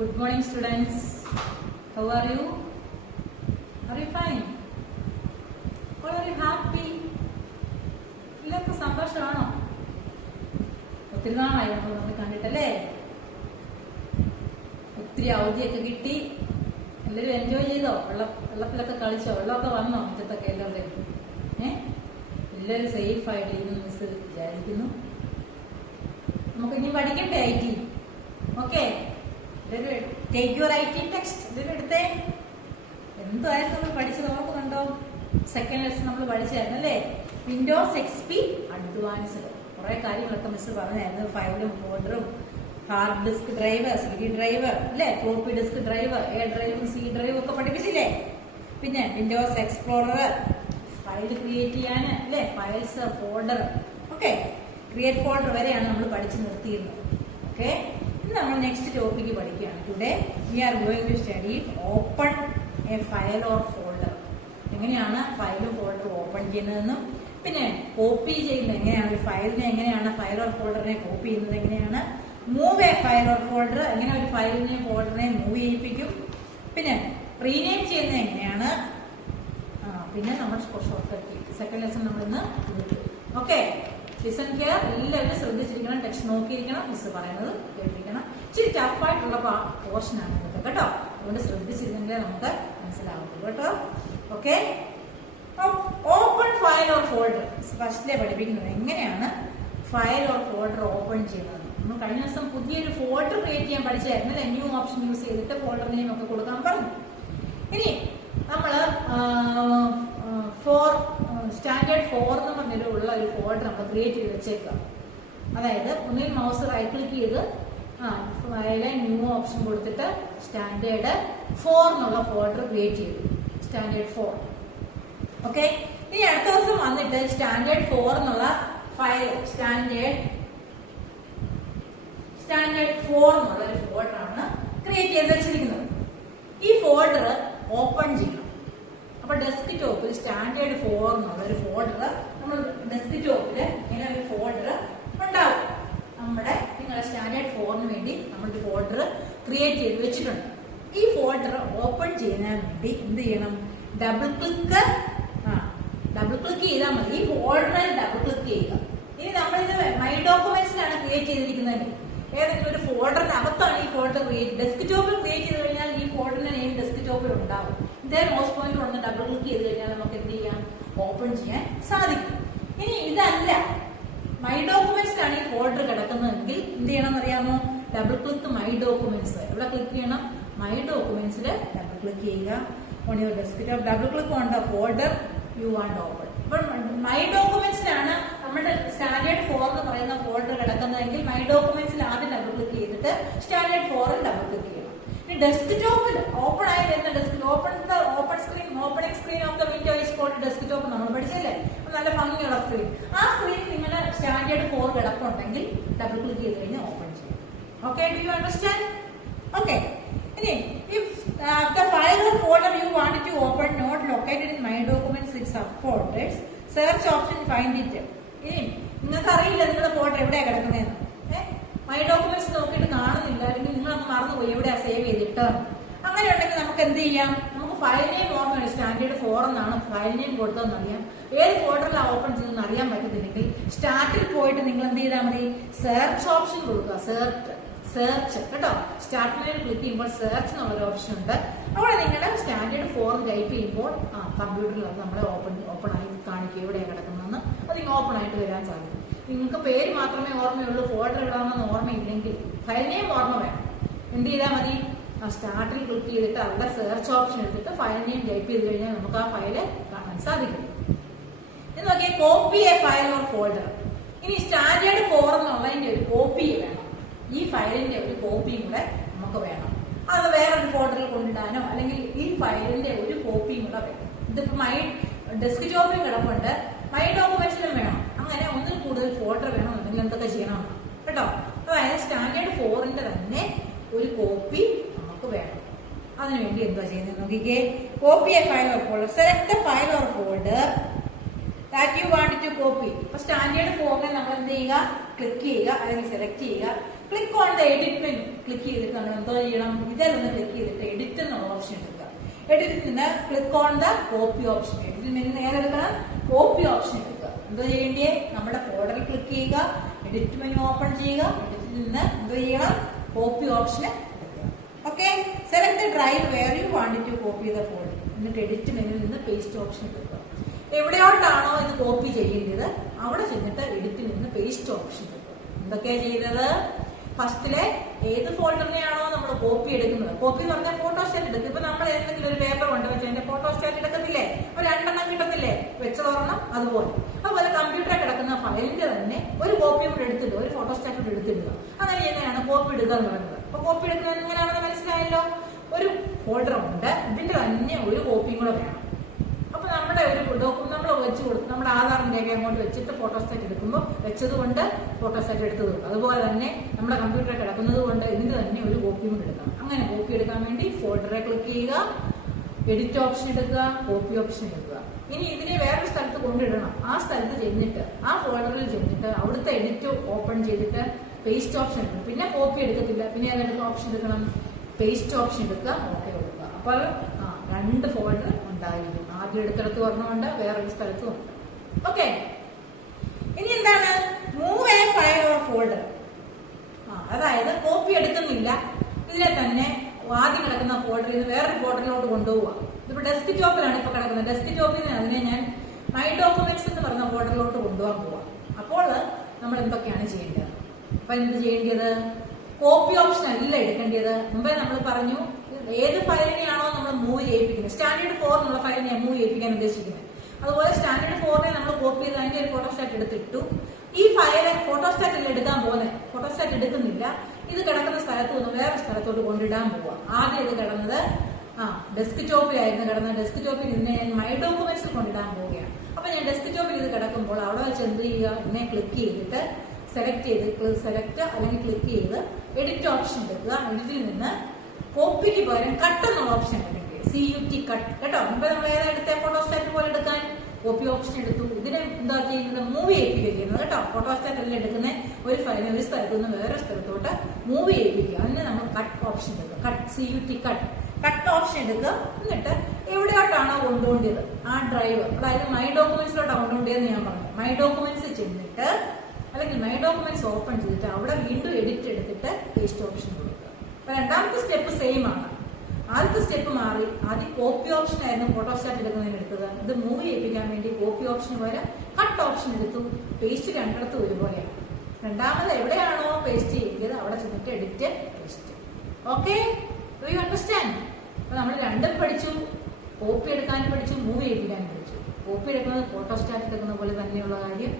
Good morning, students. How are you? Are you fine? Or are you happy? എല്ലാവർക്കും സന്തോഷമാണോ? ഒത്തിരി നാളായി നമ്മൾ കണ്ടിട്ടല്ലേ? ഒത്തിരി അവധിയൊക്കെ കിട്ടി. എല്ലാവരും എൻജോയ് ചെയ്തോ? വെള്ളത്തിലൊക്കെ കളിച്ചോ? വെള്ളമൊക്കെ വന്നോ മുറ്റത്തൊക്കെ എല്ലാവരുടെയും? എല്ലാവരും സേഫ് ആയിട്ട് ഇരുന്ന് മിസ് വിചാരിക്കുന്നു. നമുക്ക് ഇനി പഠിക്കണ്ടേ IT? Okay, take your IT text. ഇതിൽ എടുത്തേ. എന്തായാലും നമ്മൾ പഠിച്ചത് ഓർക്കുന്നുണ്ടോ? സെക്കൻഡ് ലെസൺ നമ്മൾ പഠിച്ചായിരുന്നു അല്ലേ? വിൻഡോസ് XP അഡ്വാൻസ്ഡ് കുറെ കാര്യങ്ങളൊക്കെ മിസ് പറഞ്ഞായിരുന്നു. ഫയലും ഫോൾഡറും hard disk driver, CD driver അല്ലെ, ഫ്ലോപ്പി ഡിസ്ക് ഡ്രൈവർ, A ഡ്രൈവും C ഡ്രൈവും ഒക്കെ പഠിപ്പിച്ചില്ലേ? പിന്നെ വിൻഡോസ് എക്സ്പ്ലോറർ, ഫയൽ ക്രിയേറ്റ് ചെയ്യാൻ അല്ലെ, files, folder, okay, create folder വരെയാണ് നമ്മൾ പഠിച്ചു നിർത്തിയിരുന്നത്. ഓക്കെ, ഇന്ന് നമ്മൾ നെക്സ്റ്റ് ടോപ്പിക്ക് പഠിക്കുകയാണ്. Today we are going to study open a file or folder. എങ്ങനെയാണ് ഫയലും ഫോൾഡറും ഓപ്പൺ ചെയ്യുന്നതെന്നും, പിന്നെ കോപ്പി ചെയ്യുന്നത് എങ്ങനെയാണ്, ഒരു ഫയലിനെ എങ്ങനെയാണ്, ഫയൽ ഓർ ഫോൾഡറിനെ കോപ്പി ചെയ്യുന്നത് എങ്ങനെയാണ്, move A file or folder, എങ്ങനെ ഒരു ഫയലിനെയും ഫോൾഡറിനെയും മൂവ് ചെയ്യിപ്പിക്കും, പിന്നെ റീനെയിം ചെയ്യുന്നത് എങ്ങനെയാണ്, പിന്നെ നമ്മൾ ഷോർട്ട് കട്ട് സെക്കൻഡ് ലെസൺ നമ്മൾ ഇന്ന് ഓക്കെ. ലിസൺ കെയർ, എല്ലാവരും ശ്രദ്ധിച്ചിരിക്കണം, ടെക്സ്റ്റ് നോക്കിയിരിക്കണം, മിസ് പറയുന്നത് കേട്ടിരിക്കണം. ഇച്ചിരി ടഫായിട്ടുള്ള പോർഷനാണ് ഇതൊക്കെ കേട്ടോ, അതുകൊണ്ട് ശ്രദ്ധിച്ചിരുന്നെങ്കിലേ നമുക്ക് മനസ്സിലാവുള്ളൂ കേട്ടോ. Okay, open file or folder ഫസ്റ്റിലെ പഠിപ്പിക്കുന്നത് എങ്ങനെയാണ് ഫയൽ ഓർ ഫോൾഡർ ഓപ്പൺ ചെയ്യുന്നത്. നമ്മൾ കഴിഞ്ഞ ദിവസം പുതിയൊരു ഫോൾഡർ ക്രിയേറ്റ് ചെയ്യാൻ പഠിച്ചായിരുന്നു അല്ലെ, ന്യൂ ഓപ്ഷൻ യൂസ് ചെയ്തിട്ട് ഫോൾഡർ നെയിം ഒക്കെ കൊടുക്കാൻ പറഞ്ഞു. ഇനി നമ്മൾ സ്റ്റാൻഡേർഡ് 4 എന്ന് പറഞ്ഞുള്ള ഒരു ഫോൾഡർ നമ്മൾ ക്രിയേറ്റ് ചെയ്ത് വെച്ചേക്കുക. അതായത് ഒന്നുകിൽ മൗസ് റൈറ്റ് ക്ലിക്ക് ചെയ്ത് ഫയലിലെ ന്യൂ ഓപ്ഷൻ കൊടുത്തിട്ട് സ്റ്റാൻഡേർഡ് 4 എന്നുള്ള ഫോൾഡർ ക്രിയേറ്റ് ചെയ്തു, സ്റ്റാൻഡേർഡ് 4. ഓക്കെ, ഇനി അടുത്ത ദിവസം വന്നിട്ട് സ്റ്റാൻഡേർഡ് 4 എന്നുള്ള ഫയൽ സ്റ്റാൻഡേർഡ് 4 എന്നുള്ള ഒരു ഫോൾഡറാണ് ക്രിയേറ്റ് ചെയ്ത് വെച്ചിരിക്കുന്നത്. ഈ ഫോൾഡർ ഓപ്പൺ ചെയ്യണം. അപ്പൊ ഡെസ്ക്ടോപ്പിൽ സ്റ്റാൻഡേർഡ് 4 എന്നുള്ള ഒരു ഫോൾഡർ, നമ്മൾ ഡെസ്ക്ടോപ്പില് ഇങ്ങനെ ഒരു ഫോൾഡർ ഉണ്ടാവും. നിങ്ങളുടെ സ്റ്റാൻഡേർഡ് 4ന് വേണ്ടി നമ്മളൊരു ഫോൾഡർ ക്രിയേറ്റ് ചെയ്ത് വെച്ചിട്ടുണ്ട്. ഈ ഫോൾഡർ ഓപ്പൺ ചെയ്യുന്നതിന് വേണ്ടി എന്ത് ചെയ്യണം? ഡബിൾ ക്ലിക്ക് ചെയ്താൽ മതി. ഈ ഫോൾഡറിൽ ഡബിൾ ക്ലിക്ക് ചെയ്യുക. ഇനി നമ്മളിത് മൈ ഡോക്യുമെന്റ്സിലാണ് ക്രിയേറ്റ് ചെയ്തിരിക്കുന്നത്. ഏതെങ്കിലും ഒരു ഫോൾഡറിന് അകത്താണ് ഈ ഫോൾഡർ ഡെസ്ക്ടോപ്പിൽ ക്രിയേറ്റ് ചെയ്ത് കഴിഞ്ഞാൽ ഈ ഫോൾഡറിന്റെ നെയിം ഡെസ്ക്ടോപ്പിൽ ഉണ്ടാവും. ഇതേ മൗസ് പോയിന്റർ ഒന്ന് ഡബിൾ ക്ലിക്ക് ചെയ്ത് കഴിഞ്ഞാൽ നമുക്ക് എന്ത് ചെയ്യാം? ഓപ്പൺ ചെയ്യാൻ സാധിക്കും. ഇനി ഇതല്ല, മൈ ഡോക്യുമെന്റ്സിലാണ് ഈ ഫോൾഡർ കിടക്കുന്നതെങ്കിൽ എന്ത് ചെയ്യണം എന്നറിയാമോ? Double click my documents. എവിടെ ക്ലിക്ക് ചെയ്യണം? മൈ ഡോക്യുമെന്റ്സിൽ ഡബിൾ ക്ലിക്ക് ചെയ്യുക. On your desktop double click on the folder you want open. അപ്പോൾ മൈ ഡോക്യുമെന്റ്സിലാണ് നമ്മുടെ സ്റ്റാൻഡേർഡ് 4 എന്ന് പറയുന്ന ഫോൾഡർ കിടക്കുന്നതെങ്കിൽ മൈ ഡോക്യുമെന്റ്സിൽ ആദ്യം ഡബിൾ ക്ലിക്ക് ചെയ്തിട്ട് സ്റ്റാൻഡേർഡ് 4ൽ ഡബിൾ ക്ലിക്ക് ചെയ്യണം. ഇനി ഡെസ്ക്ടോപ്പിൽ ഓപ്പൺ ആയി വരുന്ന opening screen of the window is called desktop. നമ്മൾ പഠിച്ചല്ലേ, നല്ല ഭംഗിയുള്ള സ്ക്രീൻ. ആ സ്ക്രീൻ നിങ്ങളുടെ സ്റ്റാൻഡേർഡ് 4 കിടപ്പുണ്ടെങ്കിൽ ഡബിൾ ക്ലിക്ക് ചെയ്ത് കഴിഞ്ഞാൽ ഓപ്പൺ ചെയ്യും. Okay, do you understand? Okay, ഇനി if the file or folder you wanted to open not located in my documents in subfolders, search option find it. ഇനി നിങ്ങൾക്ക് അറിയില്ല നിങ്ങളുടെ ഫോൾഡർ എവിടെയാ കിടക്കുന്നതെന്ന്, മൈ ഡോക്യുമെന്റ്സ് നോക്കിയിട്ട് കാണുന്നില്ല, അല്ലെങ്കിൽ നിങ്ങളൊന്ന് മറന്നുപോയി എവിടെയാ സേവ് ചെയ്തിട്ട്, അങ്ങനെ ഉണ്ടെങ്കിൽ നമുക്ക് എന്ത് ചെയ്യാം? നമുക്ക് ഫയൽ നെയിം ഓർമ്മയുണ്ട്, സ്റ്റാൻഡേർഡ് 4 എന്നാണ് ഫയൽ നെയിം കൊടുത്തതെന്ന് അറിയാം. ഏത് ഫോൾഡറിലാണ് ഓപ്പൺ ചെയ്തെന്ന് അറിയാൻ പറ്റുന്നില്ലെങ്കിൽ സ്റ്റാർട്ടിൽ പോയിട്ട് നിങ്ങൾ എന്ത് ചെയ്താൽ മതി? സെർച്ച് ഓപ്ഷൻ കൊടുക്കുക. സെർച്ച് കേട്ടോ, സ്റ്റാർട്ട് മെനുവിൽ ക്ലിക്ക് ചെയ്യുമ്പോൾ സെർച്ച് എന്നുള്ളൊരു ഓപ്ഷൻ ഉണ്ട്. അവിടെ നിങ്ങളുടെ സ്റ്റാൻഡേർഡ് 4 ടൈപ്പ് ചെയ്യുമ്പോൾ കമ്പ്യൂട്ടറിൽ അത് നമ്മളെ ഓപ്പൺ ആയി കാണിക്കുക എവിടെയാണ് കിടക്കുന്നതെന്ന്. അത് നിങ്ങൾ ഓപ്പൺ ആയിട്ട് വരാൻ സാധിക്കും. നിങ്ങൾക്ക് പേര് മാത്രമേ ഓർമ്മയുള്ളൂ, ഫോൾഡർ ഇടാമെന്ന് ഓർമ്മയില്ലെങ്കിൽ ഫയൽ നെയിം ഓർമ്മ വേണം. എന്ത് ചെയ്താൽ മതി? സ്റ്റാർട്ടിൽ ക്ലിക്ക് ചെയ്തിട്ട് അവിടെ സെർച്ച് ഓപ്ഷൻ എടുത്തിട്ട് ഫയൽ നെയിം ടൈപ്പ് ചെയ്ത് കഴിഞ്ഞാൽ നമുക്ക് ആ ഫയല് കാണാൻ സാധിക്കും. ഇത് നോക്കിയാൽ copy A file or folder. ഇനി സ്റ്റാൻഡേർഡ് 4 എന്നുള്ളതിന്റെ ഒരു കോപ്പി വേണം. ഈ ഫയലിന്റെ ഒരു കോപ്പിയും കൂടെ നമുക്ക് വേണം. അത് വേറൊരു ഫോൾഡറിൽ കൊണ്ടിടാനോ അല്ലെങ്കിൽ ഈ ഫയലിന്റെ ഒരു കോപ്പിയും കൂടെ വേണം. ഇതിപ്പോ മൈ ഡെസ്ക്ടോപ്പിലും കിടപ്പുണ്ട്, മൈ ഡോക്യുമെന്റ്സിലും വേണം. അങ്ങനെ ഒന്നിൽ കൂടുതൽ ഫോൾഡർ വേണമെന്നുണ്ടെങ്കിൽ എന്തൊക്കെ ചെയ്യണം കേട്ടോ. അതായത് സ്റ്റാൻഡേർഡ് 4ന്റെ തന്നെ ഒരു കോപ്പി നമുക്ക് വേണം. അതിനുവേണ്ടി എന്താ ചെയ്യുന്നത് നോക്കിക്കേ. Copy A file or folder. Select A file or folder that you want to copy. അപ്പോൾ സ്റ്റാൻഡേർഡ് 4നെ നമ്മൾ എന്ത് ചെയ്യുക? ക്ലിക്ക് ചെയ്യുക, അല്ലെങ്കിൽ സെലക്ട് ചെയ്യുക. Click on the edit menu click ചെയ്തിട്ട് നമ്മൾ എന്തോ ചെയ്യണം, ഇതിലൊന്ന് ക്ലിക്ക് ചെയ്തിട്ട് എഡിറ്റ് എന്നുള്ള ഓപ്ഷൻ എടുക്കുക. എഡിറ്റിൽ നിന്ന് click on the copy option, എഡിറ്റിൽ മെനു നേരെ എടുക്കണം, കോപ്പി ഓപ്ഷൻ എടുക്കുക. എന്തോ ചെയ്യേണ്ടേ, നമ്മുടെ ഫോൾഡറിൽ ക്ലിക്ക് ചെയ്യുക, എഡിറ്റ് മെനു ഓപ്പൺ ചെയ്യുക, എഡിറ്റിൽ നിന്ന് എന്തോ ചെയ്യണം, കോപ്പി ഓപ്ഷൻ എടുക്കുക. Okay, select drive where you want to copy the folder. എന്നിട്ട് എഡിറ്റ് മെനുവിൽ നിന്ന് പേസ്റ്റ് ഓപ്ഷൻ എടുക്കുക. എവിടെയോട്ടാണോ ഇത് കോപ്പി ചെയ്യേണ്ടത് അവിടെ ചെന്നിട്ട് എഡിറ്റിൽ നിന്ന് പേസ്റ്റ് ഓപ്ഷൻ എടുക്കുക. എന്തൊക്കെയാ ചെയ്തത്, ഫസ്റ്റിലെ ഏത് ഫോൾഡറിനെയാണോ നമ്മൾ കോപ്പി എടുക്കുന്നത്, കോപ്പി എന്ന് പറഞ്ഞാൽ ഫോട്ടോ സ്റ്റാറ്റ് എടുക്കും. ഇപ്പൊ നമ്മൾ ഏതെങ്കിലും ഒരു പേപ്പർ കൊണ്ടുവച്ച് അതിന്റെ ഫോട്ടോ സ്റ്റാറ്റ് എടുക്കത്തില്ലേ, ഒരു 2 എണ്ണം കിട്ടത്തില്ലേ, വെച്ചതോർണം അതുപോലെ കമ്പ്യൂട്ടറിൽ കിടക്കുന്ന ഫയലിന്റെ തന്നെ ഒരു കോപ്പി കൂടെ എടുത്തിടുക, ഒരു ഫോട്ടോ സ്റ്റാറ്റ് കൂടെ എടുത്തിടുക. അങ്ങനെ എങ്ങനെയാണ് കോപ്പി എടുക്കുക എന്ന് പറയുന്നത്. അപ്പൊ കോപ്പി എടുക്കുന്നത് എങ്ങനെയാണെന്ന് മനസ്സിലായല്ലോ. ഒരു ഫോൾഡർ ഉണ്ട്, ഇതിന്റെ തന്നെ ഒരു കോപ്പിയും കൂടെ വേണം. അപ്പൊ നമ്മുടെ ഒരു നമ്മൾ വെച്ച് കൊടുത്ത് നമ്മുടെ ആധാറിന്റെ ഒക്കെ അങ്ങോട്ട് വെച്ചിട്ട് ഫോട്ടോസ്റ്റാറ്റ് എടുക്കുമ്പോൾ വെച്ചത് കൊണ്ട് ഫോട്ടോസ്റ്റാറ്റ് എടുത്തത് കൊണ്ട്, അതുപോലെ തന്നെ നമ്മുടെ കമ്പ്യൂട്ടറിൽ കിടക്കുന്നത് കൊണ്ട് ഇതിന്റെ തന്നെ ഒരു കോപ്പിയും കൂടെ എടുക്കണം. അങ്ങനെ കോപ്പി എടുക്കാൻ വേണ്ടി ഫോൾഡറെ ക്ലിക്ക് ചെയ്യുക, എഡിറ്റ് ഓപ്ഷൻ എടുക്കുക, കോപ്പി ഓപ്ഷൻ എടുക്കുക. ഇനി ഇതിനെ വേറൊരു സ്ഥലത്ത് കൊണ്ടിടണം. ആ സ്ഥലത്ത് ചെന്നിട്ട് ആ ഫോൾഡറിൽ ചെന്നിട്ട് അവിടുത്തെ എഡിറ്റ് ഓപ്പൺ ചെയ്തിട്ട് പേസ്റ്റ് ഓപ്ഷൻ എടുക്കണം. പിന്നെ കോപ്പി എടുക്കത്തില്ല, പിന്നെ ഏതെടുക്കുക ഓപ്ഷൻ എടുക്കണം, പേസ്റ്റ് ഓപ്ഷൻ എടുക്കുക, ഓക്കെ കൊടുക്കുക. അപ്പോൾ 2 ഫോൾഡർ ഉണ്ടായിരിക്കും. ആദ്യം എടുത്തിടത്ത് പറഞ്ഞുകൊണ്ട് വേറൊരു സ്ഥലത്തും ഉണ്ട്. ഓക്കെ, ഇനി എന്താണ് move A file or folder. അതായത് കോപ്പി എടുക്കുന്നില്ല, ഇതിനെ തന്നെ ആദ്യം കിടക്കുന്ന ഫോൾഡറിൽ നിന്ന് വേറൊരു ഫോൾഡറിലോട്ട് കൊണ്ടുപോവുക. ഇതിപ്പോ ഡെസ്ക് ടോപ്പിലാണ് ഇപ്പൊ കിടക്കുന്നത്. ഡെസ്ക് ടോപ്പിൽ നിന്ന് അതിനെ ഞാൻ മൈ ഡോക്യുമെന്റ്സ് എന്ന് പറഞ്ഞ ഫോൾഡറിലോട്ട് കൊണ്ടുപോകാൻ പോവാം. അപ്പോൾ നമ്മൾ എന്തൊക്കെയാണ് ചെയ്യേണ്ടത്, അപ്പൊ എന്ത് ചെയ്യേണ്ടത്, കോപ്പി ഓപ്ഷൻ അല്ല എടുക്കേണ്ടത്. മുമ്പേ നമ്മൾ പറഞ്ഞു ഏത് ഫയലിനെയാണോ നമ്മൾ മൂവ് ചെയ്യിപ്പിക്കുന്നത്, സ്റ്റാൻഡേർഡ് 4 എന്നുള്ള ഫയലിനെയാണ് മൂവ് ചെയ്യിപ്പിക്കാൻ ഉദ്ദേശിക്കുന്നത്. അതുപോലെ സ്റ്റാൻഡേർഡ് 4നെ നമ്മൾ കോപ്പി ചെയ്ത് അതിന്റെ ഒരു ഫോട്ടോസ്റ്റാറ്റ് എടുത്തിട്ടു. ഈ ഫയല് ഫോട്ടോസ്റ്റാറ്റ് അല്ല എടുക്കാൻ പോകുന്നത്, ഫോട്ടോസ്റ്റാറ്റ് എടുക്കുന്നില്ല. ഇത് കിടക്കുന്ന സ്ഥലത്ത് നിന്ന് വേറെ സ്ഥലത്തോട്ട് കൊണ്ടിടാൻ പോവാം. ആദ്യം ഇത് കിടന്നത് ഡെസ്ക് ടോപ്പിലായിരുന്നു കിടന്നത്. ഡെസ്ക് ടോപ്പിൽ നിന്ന് ഞാൻ മൈ ഡോക്യുമെന്റ്സിൽ കൊണ്ടിടാൻ പോവുകയാണ്. അപ്പൊ ഞാൻ ഡെസ്ക് ടോപ്പിൽ ഇത് കിടക്കുമ്പോൾ അവിടെ വെച്ച് എന്ത് ചെയ്യുക, ഇതിനെ ക്ലിക്ക് ചെയ്തിട്ട് സെലക്ട് അല്ലെങ്കിൽ ക്ലിക്ക് ചെയ്ത് എഡിറ്റ് ഓപ്ഷൻ എടുക്കുക. എഡിറ്റിൽ നിന്ന് കോപ്പിക്ക് പകരം കട്ട് എന്നുള്ള ഓപ്ഷൻ എടുക്കുക, CUT കട്ട് കേട്ടോ. മുമ്പ് നമ്മൾ ഏതെടുത്ത ഫോട്ടോസ്റ്റാറ്റ് പോലെ എടുക്കാൻ കോപ്പി ഓപ്ഷൻ എടുത്തു. ഇതിനെ എന്താ ചെയ്യുന്നത്, മൂവ് ചെയ്യിപ്പിക്കുക ചെയ്യുന്നത് കേട്ടോ. ഫോട്ടോസ്റ്റാറ്റ് എല്ലാം എടുക്കുന്ന ഒരു ഫയലിനെ ഒരു സ്ഥലത്ത് നിന്ന് വേറെ സ്ഥലത്തോട്ട് മൂവ് ചെയ്യിപ്പിക്കുക. അതിന് നമ്മൾ കട്ട് ഓപ്ഷൻ എടുക്കുക, CUT കട്ട് ഓപ്ഷൻ എടുക്കുക. എന്നിട്ട് എവിടെയോട്ടാണോ കൊണ്ടുപോകേണ്ടത് ആ ഡ്രൈവ്, അതായത് മൈ ഡോക്യുമെന്റ്സിലോട്ടാണ് കൊണ്ടുപോകേണ്ടതെന്ന് ഞാൻ പറഞ്ഞു. മൈ ഡോക്യുമെന്റ്സ് ചെന്നിട്ട് അല്ലെങ്കിൽ മൈ ഡോക്യുമെന്റ്സ് ഓപ്പൺ ചെയ്തിട്ട് അവിടെ വീണ്ടും എഡിറ്റ് എടുത്തിട്ട് പേസ്റ്റ് ഓപ്ഷൻ കൊടുക്കുക. അപ്പൊ രണ്ടാമത്തെ സ്റ്റെപ്പ് സെയിം ആണ്. ആദ്യത്തെ സ്റ്റെപ്പ് മാറി. ആദ്യം കോപ്പി ഓപ്ഷൻ ആയിരുന്നു ഫോട്ടോസ്റ്റാറ്റ് എടുക്കുന്നതിന് എടുത്തത്. ഇത് മൂവ് ചെയ്യിപ്പിക്കാൻ വേണ്ടി കോപ്പി ഓപ്ഷൻ പോലെ കട്ട് ഓപ്ഷൻ എടുത്തു. പേസ്റ്റ് രണ്ടിടത്തും ഒരുപോലെയാണ്. രണ്ടാമത് എവിടെയാണോ പേസ്റ്റ് ചെയ്തത് അവിടെ ചെന്നിട്ട് edit paste. Okay, do you understand? അപ്പൊ നമ്മൾ രണ്ടും പഠിച്ചു, കോപ്പി എടുക്കാനും പഠിച്ചു, മൂവ് ചെയ്യിപ്പിക്കാനും പഠിച്ചു. കോപ്പി എടുക്കുന്നത് ഫോട്ടോസ്റ്റാറ്റ് എടുക്കുന്ന പോലെ തന്നെയുള്ള കാര്യം.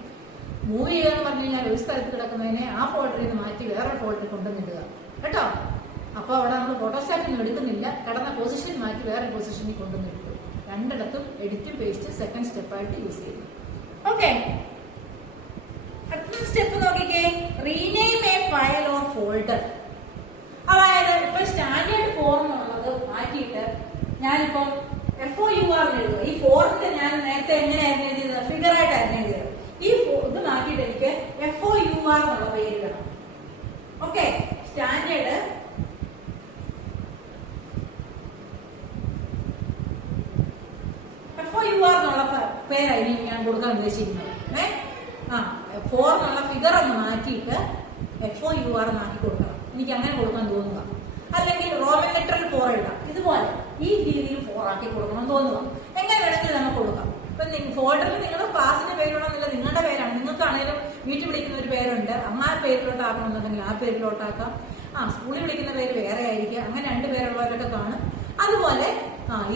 മൂവ് ചെയ്യുക എന്ന് പറഞ്ഞു കഴിഞ്ഞാൽ ഒരു സ്ഥലത്ത് കിടക്കുന്നതിനെ ആ ഫോൾഡറിൽ നിന്ന് മാറ്റി വേറെ ഫോൾഡറിൽ കൊണ്ടുവന്നിടുക കേട്ടോ. അപ്പൊ അവിടെ നമ്മൾ ഫോട്ടോസ്റ്റാറ്റിൽ എടുക്കുന്നില്ല, കിടന്ന പൊസിഷൻ മാറ്റി വേറെ പൊസിഷനിൽ കൊണ്ടുവന്നിട്ടു. രണ്ടിടത്തും എഡിറ്റും പേസ്റ്റ് സെക്കൻഡ് സ്റ്റെപ്പായിട്ട് യൂസ് ചെയ്യുന്നു. ഓക്കെ, അടുത്ത സ്റ്റെപ്പ് നോക്കിക്കേ, rename A file or folder. അതായത് ഇപ്പൊ സ്റ്റാൻഡേർഡ് ഫോം എന്നുള്ളത് മാറ്റിയിട്ട് ഞാനിപ്പം FOUR എഴുതുക. ഈ ഫോറിന്റെ ഞാൻ നേരത്തെ എങ്ങനെയായിരുന്നു എഴുതിയത്, ഫിഗർ ആയിട്ടായിരുന്നു എഴുതിയത്. ഈ ഇത് മാറ്റിയിട്ട് എനിക്ക് FOUR എന്നുള്ള പേര് വേണം. ഓക്കെ, സ്റ്റാൻഡേർഡ് FOUR എന്നുള്ള പേരായിരിക്കും ഞാൻ കൊടുക്കാൻ ഉദ്ദേശിക്കുന്നത്. 4 എന്നുള്ള ഫിഗർ ഒന്ന് മാറ്റിയിട്ട് FOUR എന്നാക്കി കൊടുക്കണം. എനിക്ക് അങ്ങനെ കൊടുക്കാൻ തോന്നുക. അല്ലെങ്കിൽ റോമൻ ലെറ്ററിൽ 4 എഴുതാം. ഇതുപോലെ ഈ രീതിയിൽ 4 ആക്കി കൊടുക്കണം തോന്നുക. എങ്ങനെ വേണമെങ്കിലും നമുക്ക് കൊടുക്കാം. ഇപ്പൊ ഫോൾഡറിൽ നിങ്ങളുടെ ക്ലാസിന്റെ പേരുള്ളതെന്നില്ല, നിങ്ങളുടെ പേരാണ്. നിങ്ങൾക്കാണെങ്കിലും വീട്ടിൽ വിളിക്കുന്ന ഒരു പേരുണ്ട്, അമ്മയുടെ പേരിലോട്ട് ആക്കണമെന്നുണ്ടെങ്കിൽ ആ പേരിലോട്ടാക്കാം. സ്കൂളിൽ വിളിക്കുന്ന പേര് വേറെ ആയിരിക്കും. അങ്ങനെ 2 പേരുള്ളവരൊക്കെ കാണും. അതുപോലെ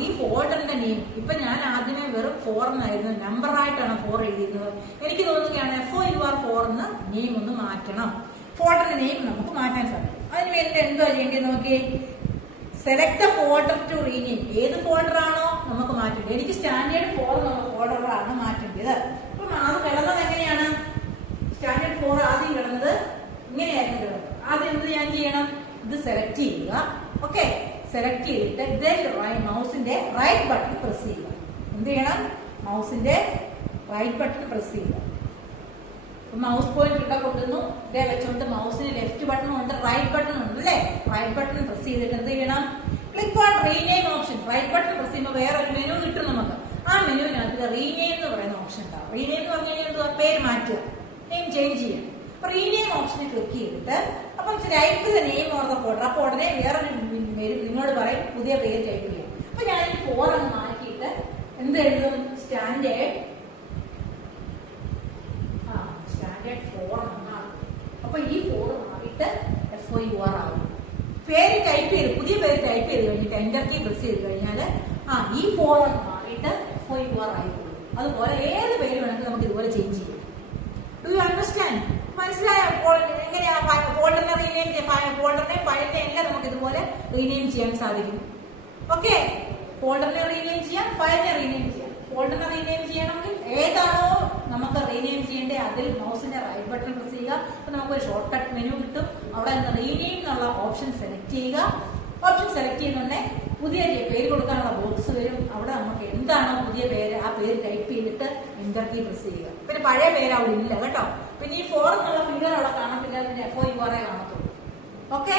ഈ ഫോൾഡറിന്റെ നെയിം ഇപ്പൊ ഞാൻ ആദ്യമേ വെറും 4 എന്നായിരുന്നു, നമ്പറായിട്ടാണ് 4 എഴുതിയിരുന്നത്. എനിക്ക് തോന്നുകയാണ് FOUR എന്ന് നെയിം ഒന്ന് മാറ്റണം. ഫോൾഡറിന്റെ നെയിം നമുക്ക് മാറ്റാൻ സാധിക്കും. അതിന് വേണ്ടി എന്തോ ചെയ്യേണ്ടത് നോക്കി, select the folder to rename. ഏത് ഫോൾഡർ ആണോ നമുക്ക് മാറ്റേണ്ടത്. എനിക്ക് സ്റ്റാൻഡേർഡ് 4 എന്നുള്ള ഫോൾഡറാണ് മാറ്റേണ്ടത്. അപ്പം അത് കിടന്നത് എങ്ങനെയാണ്, സ്റ്റാൻഡേർഡ് 4 ആദ്യം കിടന്നത് ഇങ്ങനെയായിരുന്നു കിടന്നത്. ആദ്യം എന്ത് ഞാൻ ചെയ്യണം, ഇത് സെലക്ട് ചെയ്യുക. ഓക്കെ, സെലക്ട് ചെയ്തിട്ട് ഇതിൽ മൗസിന്റെ റൈറ്റ് ബട്ടൺ പ്രസ് ചെയ്യുക. എന്ത് ചെയ്യണം, മൗസിന്റെ റൈറ്റ് ബട്ടൺ പ്രസ് ചെയ്യുക. മൗസ് പോയിന്റ് ഇവിടെ കൊണ്ടുവന്നു, ഇതേ വെച്ചുകൊണ്ട് മൗസിന് ലെഫ്റ്റ് ബട്ടൺ ഉണ്ട്, റൈറ്റ് ബട്ടൺ ഉണ്ട് അല്ലേ. റൈറ്റ് ബട്ടൺ പ്രസ് ചെയ്തിട്ട് എന്ത് ചെയ്യണം? Click on rename option. Right button press ചെയ്യുമ്പോൾ വേറെ ഒരു മെനു കിട്ടും നമുക്ക്. ആ മെനുവിനകത്ത് റീനെയിം എന്ന് പറയുന്ന ഓപ്ഷൻ ഉണ്ടാവും. റീനെയിം എന്ന് പറഞ്ഞു കഴിഞ്ഞാൽ എന്തുവാ? പേര് മാറ്റുക, നെയിം ചേഞ്ച് ചെയ്യാം. അപ്പൊ റീനെയിം ഓപ്ഷനിൽ ക്ലിക്ക് ചെയ്തിട്ട് അപ്പം type the name or the folder. അപ്പൊ ഉടനെ വേറൊരു നിങ്ങളോട് പറയും പുതിയ പേര് ടൈപ്പ് ചെയ്യാം. അപ്പൊ ഞാൻ ഈ 4 അങ്ങ് മാറ്റിയിട്ട് എന്ത് എഴുതും? സ്റ്റാൻഡേർഡ് 4 എന്നാണ്. അപ്പൊ ഈ 4 മാറിയിട്ട് FOUR ആകും. പേര് ടൈപ്പ് ചെയ്ത് പുതിയ പേര് ടൈപ്പ് ചെയ്ത് കഴിഞ്ഞിട്ട് എന്റർ കീ പ്രസ് ചെയ്ത് കഴിഞ്ഞാൽ ഈ 4 അങ്ങ് മാറിയിട്ട് FOUR ആയിക്കോളും. അതുപോലെ ഏത് പേര് വേണമെങ്കിലും നമുക്ക് ഇതുപോലെ ചേഞ്ച് ചെയ്യാം. Do you understand? മനസ്സിലായോ? എങ്ങനെയാ ഫോൾഡറിനെ റീനെയിം ചെയ്യാം? ഫോൾഡറിനെ ഫയലിനെ എല്ലാം നമുക്ക് ഇതുപോലെ റീനെയിം ചെയ്യാൻ സാധിക്കും. ഓക്കെ, ഫോൾഡറിനെ റീനെയിം ചെയ്യാം, ഫയലിനെ റീനെയിം ചെയ്യാം. ഫോൾഡറിനെ റീനെയിം ചെയ്യണമെങ്കിൽ ഏതാണോ നമുക്ക് റീനെയിം ചെയ്യേണ്ടത് അതിൽ മൗസിന്റെ റൈറ്റ് ബട്ടൺ പ്രസ് ചെയ്യുക. അപ്പൊ നമുക്കൊരു ഷോർട്ട് കട്ട് മെനു കിട്ടും. അവിടെ നിന്ന് റീനെയിം എന്നുള്ള ഓപ്ഷൻ സെലക്ട് ചെയ്യുക. ഓപ്ഷൻ സെലക്ട് ചെയ്യുന്നുണ്ടെങ്കിൽ പുതിയ പേര് കൊടുക്കാനുള്ള ബോക്സ് വരും. അവിടെ നമുക്ക് എന്താണോ പുതിയ പേര് ആ പേര് ടൈപ്പ് ചെയ്തിട്ട് എന്റർ കീ പ്രസ് ചെയ്യുക. പിന്നെ പഴയ പേര് അവിടെ ഇല്ല കേട്ടോ. പിന്നെ ഈ 4 എന്നുള്ള ഫിഗർ അവിടെ കാണത്തില്ല, അതിന്റെ FOUR കാണത്തുള്ളൂ. ഓക്കെ,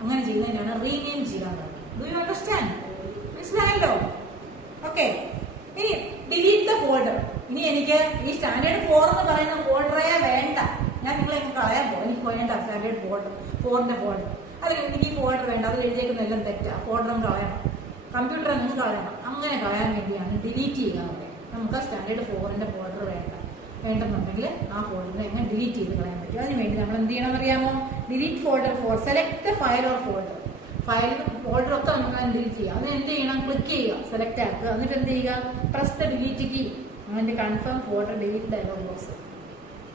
അങ്ങനെ ചെയ്യുന്നതിനാണ് റീനെയിം ചെയ്യുന്നത്. Do you understand? മനസ്സിലായല്ലോ? ഓക്കെ, ഇനി ഡിലീറ്റ് ദ ഫോൾഡർ. ഇനി എനിക്ക് ഈ സ്റ്റാൻഡേർഡ് 4 എന്ന് പറയുന്ന ഫോൾഡറേ വേണ്ട. ഞാൻ നിങ്ങളെ കളയാൻ പോകും. എനിക്ക് വേണ്ട സ്റ്റാൻഡേർഡ് 4ന്റെ ഫോൾഡർ. അതിൽ എനിക്ക് ഈ ഫോൾഡർ വേണ്ട, അതിൽ എഴുതിയേക്കുന്ന എല്ലാം തെറ്റാ. ഫോൾഡറും കളയണം, കമ്പ്യൂട്ടർ നിങ്ങൾ കളയണം. അങ്ങനെ കളയാൻ വേണ്ടിയാണ് ഡിലീറ്റ് ചെയ്യുക. നമുക്ക് സ്റ്റാൻഡേർഡ് 4ന്റെ ഫോൾഡർ വേണ്ടെന്നുണ്ടെങ്കിൽ ആ ഫോൾഡറിനെ എങ്ങനെ ഡിലീറ്റ് ചെയ്ത് കളയാൻ പറ്റും. അതിനുവേണ്ടി നമ്മൾ എന്ത് ചെയ്യണം അറിയാമോ? Delete folder for select file or folder. File folder ഒക്കെ നമുക്ക് ഡിലീറ്റ് ചെയ്യാം. അതിന് എന്ത് ചെയ്യണം? ക്ലിക്ക് ചെയ്യുക, സെലക്ട് ആക്കുക, എന്നിട്ട് എന്ത് ചെയ്യുക? Press the delete key. അതിന്റെ confirm folder delete dialog box.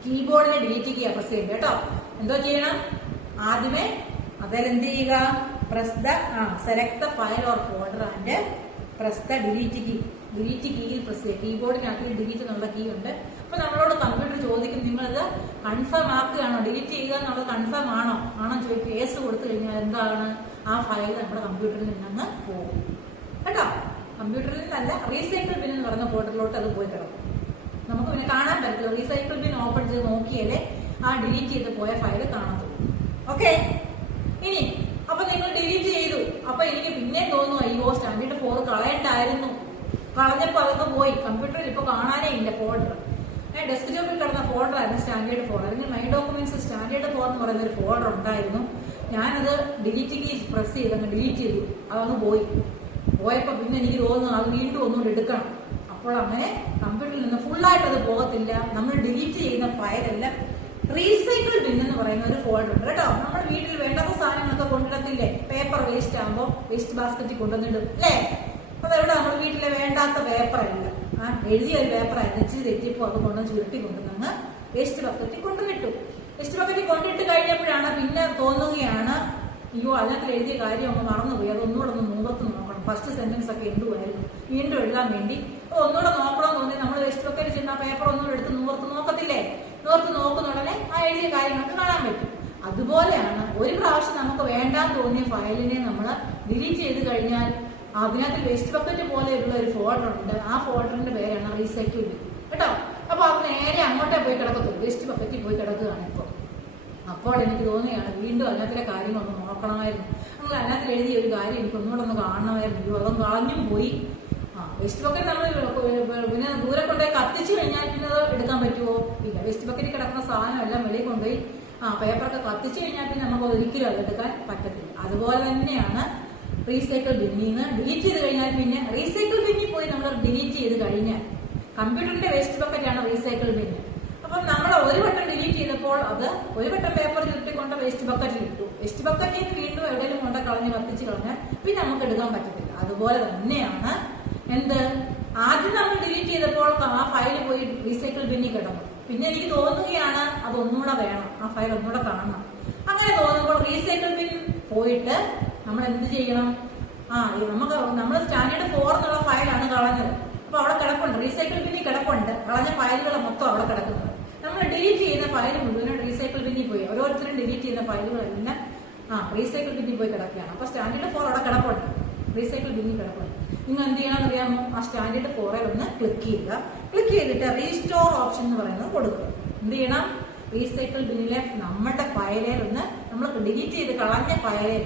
കീബോർഡിനെ ഡിലീറ്റ് കീ പ്രസ് ചെയ്യുക കേട്ടോ. എന്തോ ചെയ്യണം? ആദ്യമേ അതിൽ എന്ത് ചെയ്യുക? Press the select the file or folder and press the delete key. Delete കീയിൽ പ്രസ് ചെയ്യുക. കീബോർഡിനകത്ത് ഡിലീറ്റ് എന്നുള്ള കീ ഉണ്ട്. അപ്പൊ നമ്മളോട് കമ്പ്യൂട്ടർ ചോദിക്കും, നിങ്ങളിത് കൺഫേം ആക്കുകയാണോ? ഡിലീറ്റ് ചെയ്യുക എന്നുള്ളത് കൺഫേം ആണോ ചോദിക്കും. കേസ് കൊടുത്തു കഴിഞ്ഞാൽ എന്താണ്? ആ ഫയൽ നമ്മുടെ കമ്പ്യൂട്ടറിൽ നിന്നങ്ങ് പോകും കേട്ടോ. കമ്പ്യൂട്ടറിൽ നിന്നല്ല, റീസൈക്കിൾ ബിൻ എന്ന് പറഞ്ഞ ഫോൾഡറിലോട്ട് അത് പോയി കിടക്കും. നമുക്ക് പിന്നെ കാണാൻ പറ്റില്ല. റീസൈക്കിൾ ബിൻ ഓപ്പൺ ചെയ്ത് നോക്കിയാലേ ആ ഡിലീറ്റ് ചെയ്ത് പോയ ഫയൽ കാണത്തുള്ളൂ. ഓക്കെ, ഇനി അപ്പൊ നിങ്ങൾ ഡിലീറ്റ് ചെയ്തു. അപ്പൊ എനിക്ക് പിന്നെ തോന്നുന്നു, അയ്യോ സ്റ്റാൻഡേർഡ് 4 കളയണ്ടായിരുന്നു. കളഞ്ഞപ്പോ അതൊക്കെ പോയി. കമ്പ്യൂട്ടറിൽ ഇപ്പൊ കാണാനേ ഇല്ല ഫോൾഡർ. ഡെസ്ക്ടോപ്പിൽ കിടന്ന ഫോൾഡർ ആയിരുന്നു സ്റ്റാൻഡേർഡ് 4. അല്ലെങ്കിൽ മൈ ഡോക്യുമെന്റ്സ് സ്റ്റാൻഡേർഡ് 4 എന്ന് പറയുന്ന ഒരു ഫോൾഡർ ഉണ്ടായിരുന്നു. ഞാനത് ഡിലീറ്റ് കീ പ്രസ് ചെയ്ത് ഡിലീറ്റ് ചെയ്തു. അതങ്ങ് പോയപ്പോ പിന്നെ എനിക്ക് തോന്നുന്നു അത് വീണ്ടും ഒന്നുകൂടി എടുക്കണം. അപ്പോൾ അങ്ങനെ കമ്പ്യൂട്ടറിൽ നിന്ന് ഫുള്ളായിട്ട് അത് പോകത്തില്ല. നമ്മൾ ഡിലീറ്റ് ചെയ്യുന്ന ഫയലെല്ലാം റീസൈക്കിൾ ബിൻ എന്ന് പറയുന്ന ഒരു ഫോൾഡർ ഉണ്ട് കേട്ടോ. നമ്മുടെ വീട്ടിൽ വേണ്ടാത്ത സാധനങ്ങളൊക്കെ കൊണ്ടിടത്തില്ലേ? പേപ്പർ വേസ്റ്റ് ആകുമ്പോൾ വേസ്റ്റ് ബാസ്ക്കറ്റിൽ കൊണ്ടുവന്നിടും അല്ലേ? അതെവിടെ നമ്മുടെ വീട്ടിലെ വേണ്ടാത്ത പേപ്പറല്ല, എഴുതിയ ഒരു പേപ്പറായിരുന്നു. ഇച്ചിരി തെറ്റിപ്പോ അത് കൊണ്ടുവന്ന് ചുരുട്ടി കൊണ്ടുവന്ന് വേസ്റ്റ് ബക്കറ്റിൽ കൊണ്ടുവന്നിട്ടു. വേസ്റ്റ് ബക്കറ്റിൽ കൊണ്ടിട്ട് കഴിഞ്ഞപ്പോഴാണ് പിന്നെ തോന്നുകയാണ്, അയ്യോ അതിനകത്ത് എഴുതിയ കാര്യം ഒന്ന് മറന്നുപോയി, അത് ഒന്നുകൂടെ ഒന്ന് മുഖത്ത് നോക്കണം. ഫസ്റ്റ് സെന്റൻസ് ഒക്കെ എന്തുമായിരുന്നു വീണ്ടും എഴുതാൻ വേണ്ടി ഒന്നുകൂടെ നോക്കണമെന്ന് തോന്നി. നമ്മൾ വേസ്റ്റ് ബക്കറ്റിൽ ചെന്ന് ആ പേപ്പർ ഒന്നുകൂടെ എടുത്ത് നൂർത്ത് നോക്കത്തില്ലേ? നൂർത്ത് നോക്കുന്ന ഉടനെ ആ എഴുതിയ കാര്യങ്ങൾക്ക് കാണാൻ പറ്റും. അതുപോലെയാണ് ഒരു പ്രാവശ്യം നമുക്ക് വേണ്ടാന്ന് തോന്നിയ ഫയലിനെ നമ്മൾ ഡിലീറ്റ് ചെയ്ത് കഴിഞ്ഞാൽ അതിനകത്ത് വേസ്റ്റ് ബക്കറ്റ് പോലെയുള്ള ഒരു ഫോൾഡർ ഉണ്ട്. ആ ഫോൾഡറിന്റെ പേരാണ് റീസൈക്കിൾ ബിൻ കേട്ടോ. അപ്പൊ അത് നേരെ അങ്ങോട്ടേ പോയി കിടക്കത്തുള്ളൂ, വേസ്റ്റ് ബക്കറ്റിൽ പോയി കിടക്കുകയാണ് ഇപ്പോൾ. അപ്പോൾ എനിക്ക് തോന്നുകയാണ് വീണ്ടും അതിനകത്തിലെ കാര്യങ്ങളൊന്ന് നോക്കണമായിരുന്നു. നമ്മൾ അതിനകത്ത് എഴുതിയ ഒരു കാര്യം എനിക്ക് ഒന്നുകൂടെ ഒന്ന് കാണണമായിരുന്നു. അതും കളഞ്ഞും പോയി. വേസ്റ്റ് ബക്കറ്റ് നമ്മൾ പിന്നെ ദൂരെ കൊണ്ടുപോയി കത്തിച്ചു കഴിഞ്ഞാൽ പിന്നെ അത് എടുക്കാൻ പറ്റുമോ? ഇല്ല. വേസ്റ്റ് ബക്കറ്റിൽ കിടക്കുന്ന സാധനം എല്ലാം വെളിയിൽ കൊണ്ടുപോയി പേപ്പറൊക്കെ കത്തിച്ചു കഴിഞ്ഞാൽ പിന്നെ നമുക്ക് ഒരിക്കലും അത് എടുക്കാൻ പറ്റത്തില്ല. അതുപോലെ തന്നെയാണ് റീസൈക്കിൾ ബിന്നിൽ നിന്ന് ഡിലീറ്റ് ചെയ്ത് കഴിഞ്ഞാൽ പിന്നെ റീസൈക്കിൾ ബിന്നിൽ പോയി നമ്മൾ ഡിലീറ്റ് ചെയ്ത് കഴിഞ്ഞാൽ കമ്പ്യൂട്ടറിന്റെ വേസ്റ്റ് ബക്കറ്റാണ് റീസൈക്കിൾ ബിന്ന്. അപ്പം നമ്മൾ ഒരു വട്ടം ഡിലീറ്റ് ചെയ്തപ്പോൾ അത് ഒരു വട്ടം പേപ്പർ ചുരുട്ടിക്കൊണ്ട് വേസ്റ്റ് ബക്കറ്റിൽ ഇട്ടു. വേസ്റ്റ് ബക്കറ്റിൽ നിന്ന് വീണ്ടും എവിടെയെങ്കിലും കൊണ്ട് കളഞ്ഞ് കത്തിച്ച് കളഞ്ഞാൽ പിന്നെ നമുക്ക് എടുക്കാൻ പറ്റത്തില്ല. അതുപോലെ തന്നെയാണ് എന്ത്, ആദ്യം നമ്മൾ ഡിലീറ്റ് ചെയ്തപ്പോൾ ആ ഫയൽ പോയി റീസൈക്കിൾ ബിന്നിൽ കിടന്നു. പിന്നെ എനിക്ക് തോന്നുകയാണ് അത് ഒന്നുകൂടെ വേണം, ആ ഫയൽ ഒന്നുകൂടെ കാണണം. അങ്ങനെ തോന്നുമ്പോൾ റീസൈക്കിൾ ബിൻ പോയിട്ട് നമ്മൾ എന്ത് ചെയ്യണം? നമ്മൾ സ്റ്റാൻഡേർഡ് 4 എന്നുള്ള ഫയലാണ് കളഞ്ഞത്. അപ്പൊ അവിടെ കിടപ്പുണ്ട്, റീസൈക്കിൾ ബിന്നിൽ കിടപ്പുണ്ട്. കളഞ്ഞ ഫയലുകൾ മൊത്തം അവിടെ കിടക്കുന്നത്. നമ്മൾ ഡിലീറ്റ് ചെയ്യുന്ന ഫയൽ മുഴുവനും റീസൈക്കിൾ ബിന്നിൽ പോയി. ഓരോരുത്തരും ഡിലീറ്റ് ചെയ്യുന്ന ഫയലുകളെല്ലാം റീസൈക്കിൾ ബിന്നിൽ പോയി കിടക്കുകയാണ്. അപ്പൊ സ്റ്റാൻഡേർഡ് 4 അവിടെ കിടപ്പുണ്ട്, റീസൈക്കിൾ ബിന്നിൽ കിടപ്പുണ്ട്. നിങ്ങൾ എന്ത് ചെയ്യണമെന്ന് അറിയാമോ? ആ സ്റ്റാൻഡേർഡ് 4 ഒന്ന് ക്ലിക്ക് ചെയ്യുക. ക്ലിക്ക് ചെയ്തിട്ട് റീസ്റ്റോർ ഓപ്ഷൻ എന്ന് പറയുന്നത് കൊടുക്കുക. എന്ത് ചെയ്യണം? റീസൈക്കിൾ ബിന്നിലെ നമ്മുടെ ഫയലിൽ ഒന്ന് നമ്മൾ ഡിലീറ്റ് ചെയ്ത് കളഞ്ഞ ഫയലിൽ